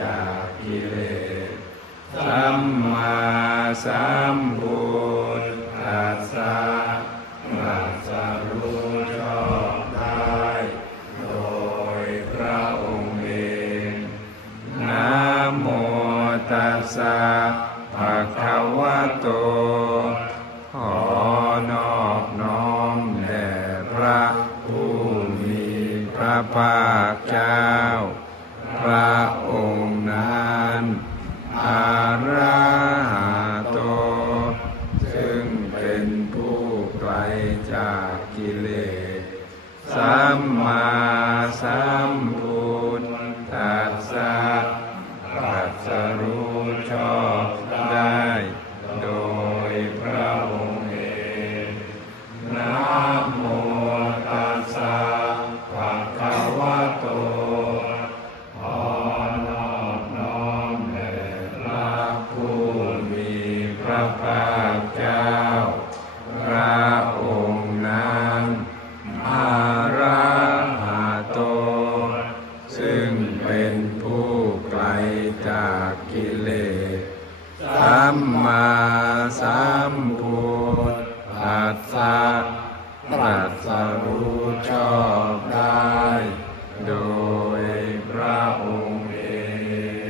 จากกิเลสสัมมาสัมพุทธัสสะตรัสรู้ชอบได้โดยพระองค์เองนะโมตัสสะภะคะวะโต ขอนอบน้อมแด่พระผู้มีพระภาคเจ้า พระองค์นั้นอาราหะโต ซึ่งเป็นผู้ไกลจากกิเลส สัมมาสัมพุทธัสสะตรัสรู้ชอบได้โดยพระองค์เองนะโมตัสสะภะคะวะโต ระภาคเจ้า พระองค์นั้นอาราหะโต ซึ่งเป็นผู้ไกลจากกิเลสสัมมาสัมพุทธัสสะตรัสรู้ชอบได้โดย